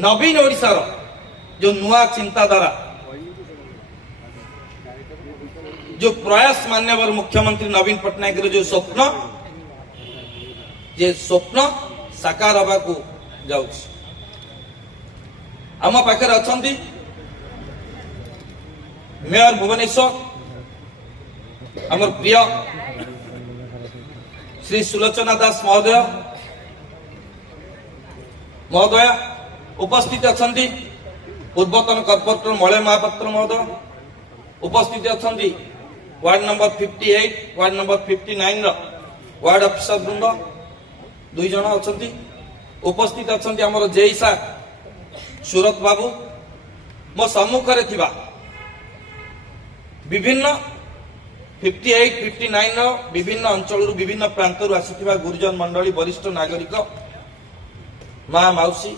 नवीन ओडिशार जो नुआ चिंताधारा जो प्रयास मान्यवर मुख्यमंत्री नवीन पट्टनायक जो स्वप्न साकार हवा को जाउछि। आम पाखे अच्छा मेयर भुवनेश्वर आमर प्रिय श्री सुलोचना दास महोदय उपस्थित अच्छा पूर्वतन कॉर्पोरेटर मलय महापात्र महोदय उपस्थित अच्छा ward number 58 ward number 59 ward officer वृंद 2 जन अच्छा उपस्थित अच्छा आमर जेई सार सूरत बाबू मो सम्मुखें थिबा विभिन्न 58 59 विभिन्न अंचल विभिन्न प्रांतर आसी गुरुजन मंडली वरिष्ठ नागरिक माँ माउसी